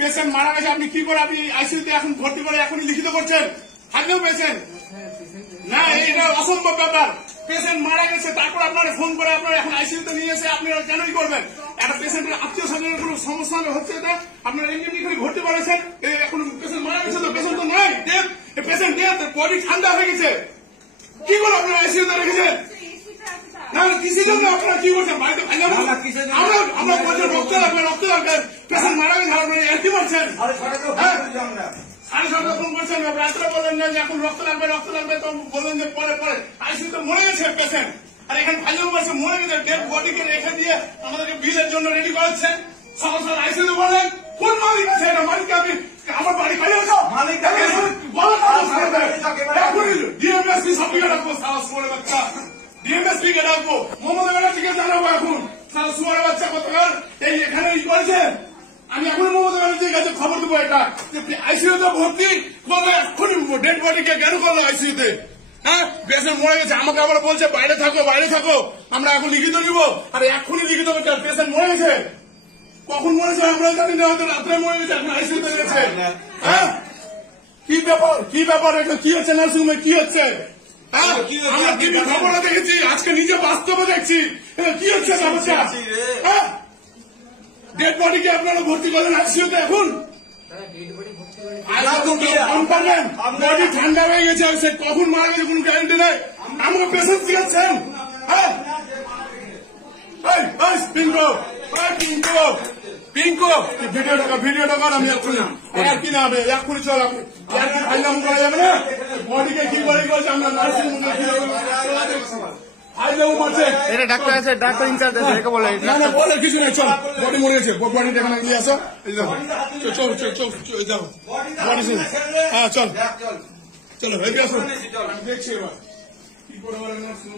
Patient মারা গেছে, আপনি কি করে আপনি আইসিইউতে এখন ভর্তি করে এখনই লিখিত করছেন? থাকলেও পেশেন্ট না, এটা অসম্ভব ব্যাপার। পেশেন্ট মারা গেছে, তারপর আপনারা ফোন করে আপনারা এখন আইসিইউতে নিয়ে এসে আপনারা কেনই করবেন? একটা পেশেন্টের আত্মীয় স্বজনের কোনো সমস্যা হচ্ছে, এটা আপনারা এমনি করে ভর্তি করেছেন। এখন পেশেন্ট মারা গেছে, তো পেশেন্ট তো নয়, পেশেন্ট বডি ঠান্ডা হয়ে গেছে, কি করে আপনারা আইসিইউতে রেখেছেন? না কিসের জন্য আপনারা কি করছেন? বাড়িতে আমরা বলছি রক্ত লাগবে, রক্ত লাগবে, পেশেন্ট মারা গেছে, আপনারা আর কি বলছেন? সাড়ে 7টা ফোন করছেন, রাত্রে বললেন যে এখন রক্ত লাগবে, রক্ত লাগবে, তো বললেন যে পরে পরে আইসিইউতে মরে গেছে পেশেন্ট। আর এখানে ফাইলেও বলছে মরে গেছে, ডেড বডিকে রেখে দিয়ে আমাদেরকে বিলের জন্য রেডি করাচ্ছেন। সকাল সকাল আইসিইউতে বললেন কোন মালিক আছে? এটা মালিককে আমি আমার বাড়ি খালি হয়েছ ডিএমএসপি সবকে রাখবো, সাহস করে বাচ্চা ডিএমএসপি কে রাখবো, মমতা ব্যানার্জিকে জানাবো এখন সাহস করে বাচ্চা কতকার এই এখানে ই করেছেন। আমি এখন মমতা ব্যানার্জির কাছে খবর দেবো এটা যে আইসিইউতে ভর্তি করলো, এক্ষুনি ডেড বডিকে কেন করলো আইসিইউতে? হ্যাঁ, পেশেন্ট মরে গেছে, আমাকে আবার বলছে বাইরে থাকো, বাইরে থাকো, আমরা এখন লিখিত নিবো। আর এক্ষুনি লিখিত করছে, পেশেন্ট মরে গেছে, কখন মরেছে আমরা জানি না, হয়তো রাত্রে মরে গেছে, এখন আইসিইউতে গেছে। হ্যাঁ, কি ব্যাপার, কি ব্যাপার, এটা কি হচ্ছে নার্সিংহোমে, কি হচ্ছে? হ্যাঁ, আমরা টিভি খবরে দেখেছি, আজকে নিজে বাস্তবে দেখছি, কি হচ্ছে সমস্যা? হ্যাঁ, ডেড বডিকে আপনারা ভর্তি করলেন আইসিইউতে, এখন বডি ঠান্ডা হয়ে গেছে, সে কখন মারা গেছে কোন গ্যারান্টি নেই। আমরা পেশেন্ট দিয়েছেন। হ্যাঁ, পিঙ্কো ভিডিও টাকার আমি এক্ষুনি কি না হবে, এক্ষুনি চল আপনি ফাইলাম করা যাবে না। বডিকে কি করে করছে আমরা নার্সিং এটা ডাক্তার আছে, ডাক্তার ইনচার্জ আছে, একে বলে না না বলে কিছু নেই, চল বডি মরে গেছে, বডিটা এখানে নিয়ে আসো, চল চল চল যাও বডি, হ্যাঁ চল চলো এদিকে আসো, দেখছি এবার কি করে নার্সিং